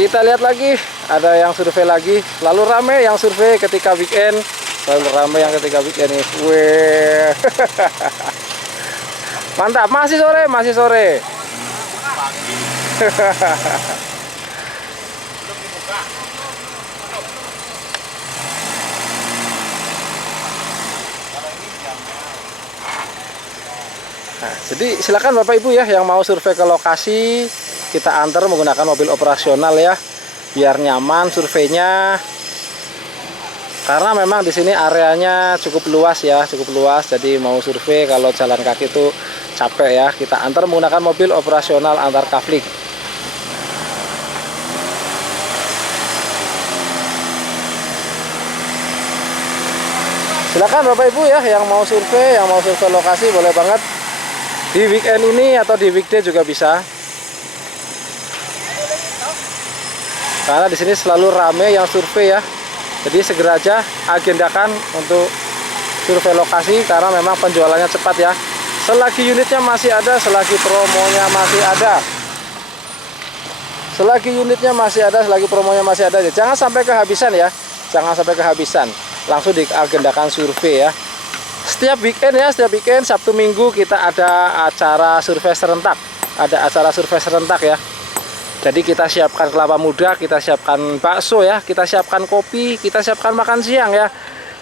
Kita lihat lagi, ada yang survei lagi. Lalu rame yang survei ketika weekend. Lalu rame yang ketika weekend nih. Weh. Mantap, masih sore, masih sore. Nah, jadi silakan Bapak Ibu ya yang mau survei ke lokasi, kita antar menggunakan mobil operasional ya, biar nyaman surveinya. Karena memang di sini areanya cukup luas ya, cukup luas. Jadi mau survei kalau jalan kaki itu capek ya, kita antar menggunakan mobil operasional antar kafling. Silakan Bapak Ibu ya yang mau survei lokasi boleh banget. Di weekend ini atau di weekday juga bisa. Karena di sini selalu rame yang survei ya. Jadi segera aja agendakan untuk survei lokasi karena memang penjualannya cepat ya. Selagi unitnya masih ada, selagi promonya masih ada. Selagi unitnya masih ada, selagi promonya masih ada. Jangan sampai kehabisan ya. Jangan sampai kehabisan. Langsung diagendakan survei ya. Setiap weekend ya, setiap weekend Sabtu Minggu kita ada acara survei serentak. Ada acara survei serentak ya. Jadi kita siapkan kelapa muda, kita siapkan bakso ya, kita siapkan kopi, kita siapkan makan siang ya.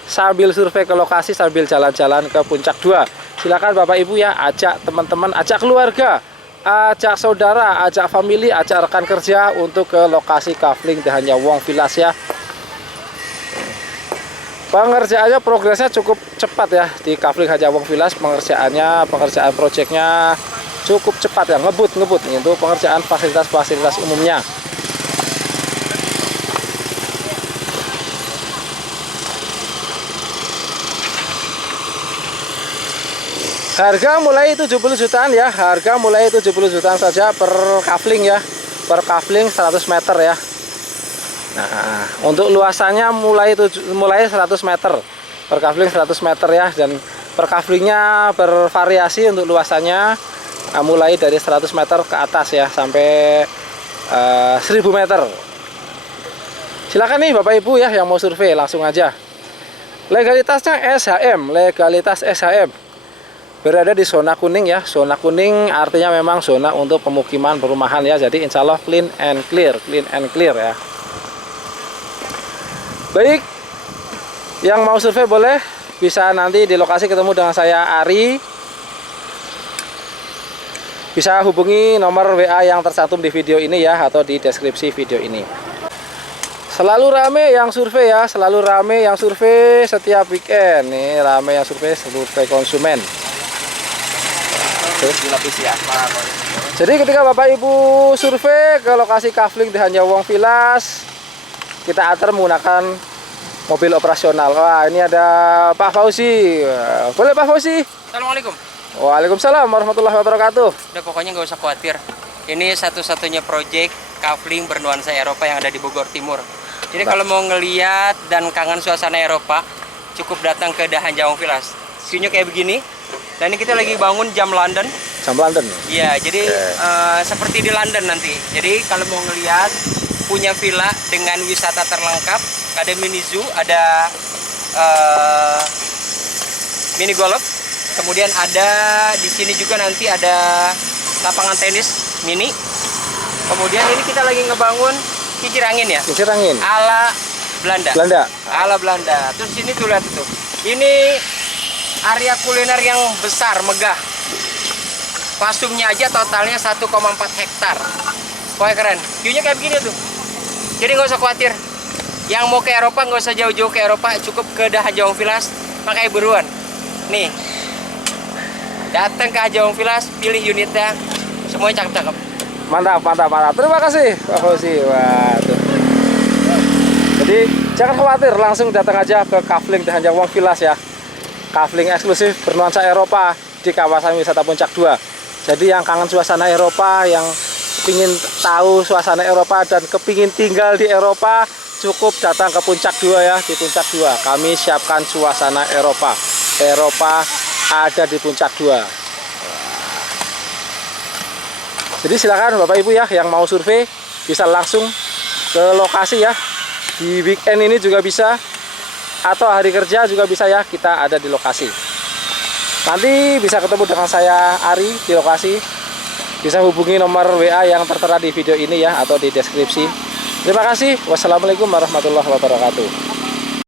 Sambil survei ke lokasi, sambil jalan-jalan ke Puncak 2. Silakan Bapak Ibu ya, ajak teman-teman, ajak keluarga, ajak saudara, ajak family, ajak rekan kerja untuk ke lokasi kafling di Hanyawong Villas ya. Pengerjaannya progresnya cukup cepat ya di kafling Hanyawong Villas. Pengerjaan proyeknya cukup cepat ya, ngebut itu pengerjaan fasilitas umumnya. Harga mulai 70 jutaan ya, harga mulai 70 jutaan saja per kafling ya, per kafling 100 meter ya. Nah, untuk luasannya mulai 100 meter per kafling 100 meter ya, dan per kaflingnya bervariasi untuk luasannya mulai dari 100 meter ke atas ya sampai 1000 meter. Silakan nih Bapak Ibu ya yang mau survei langsung aja. Legalitasnya SHM, legalitas SHM berada di zona kuning ya. Zona kuning artinya memang zona untuk pemukiman perumahan ya. Jadi insya Allah clean and clear ya. Baik, yang mau survei boleh bisa nanti di lokasi ketemu dengan saya Ari. Bisa hubungi nomor WA yang tercantum di video ini ya, atau di deskripsi video ini. Selalu rame yang survei ya, selalu rame yang survei setiap weekend. Nih rame yang survei konsumen. Jadi ketika Bapak Ibu survei ke lokasi kafling di Hanyawong Villas, kita antar menggunakan mobil operasional. Wah, ini ada Pak Fauzi. Boleh Pak Fauzi? Assalamualaikum. Waalaikumsalam warahmatullahi wabarakatuh. Udah pokoknya nggak usah khawatir. Ini satu-satunya proyek kafling bernuansa Eropa yang ada di Bogor Timur. Jadi kalau mau ngeliat dan kangen suasana Eropa, cukup datang ke The Hanyawong Villas. View-nya kayak begini. Dan ini kita lagi bangun jam London. Jam London? Iya, jadi seperti di London nanti. Jadi kalau mau ngeliat punya villa dengan wisata terlengkap, ada mini zoo, ada mini golf, kemudian ada di sini juga nanti ada lapangan tenis mini. Kemudian ini kita lagi ngebangun kincir angin ya. Kincir angin. Ala Belanda. Ala Belanda. Terus sini tuh lihat itu. Ini area kuliner yang besar, megah. Pasumnya aja totalnya 1,4 hektar. Pokoknya keren. View-nya kayak begini tuh. Jadi nggak usah khawatir. Yang mau ke Eropa nggak usah jauh-jauh ke Eropa, cukup ke The Hanyawong Villas. Makanya buruan. Nih, datang ke Hanyawong Villas, pilih unitnya, semuanya cakep-cakep. Mantap. Terima kasih Pak Fauzi. Waduh. Jadi jangan khawatir, langsung datang aja ke kafling The Hanyawong Villas ya. Kafling eksklusif bernuansa Eropa di kawasan wisata Puncak 2. Jadi yang kangen suasana Eropa, yang kepingin tahu suasana Eropa dan kepingin tinggal di Eropa, cukup datang ke Puncak 2 ya. Di Puncak 2 kami siapkan suasana Eropa. Eropa ada di Puncak 2. Jadi silakan Bapak Ibu ya yang mau survei bisa langsung ke lokasi ya. Di weekend ini juga bisa, atau hari kerja juga bisa ya, kita ada di lokasi. Nanti bisa ketemu dengan saya Ari di lokasi. Bisa hubungi nomor WA yang tertera di video ini ya, atau di deskripsi. Terima kasih. Wassalamualaikum warahmatullahi wabarakatuh.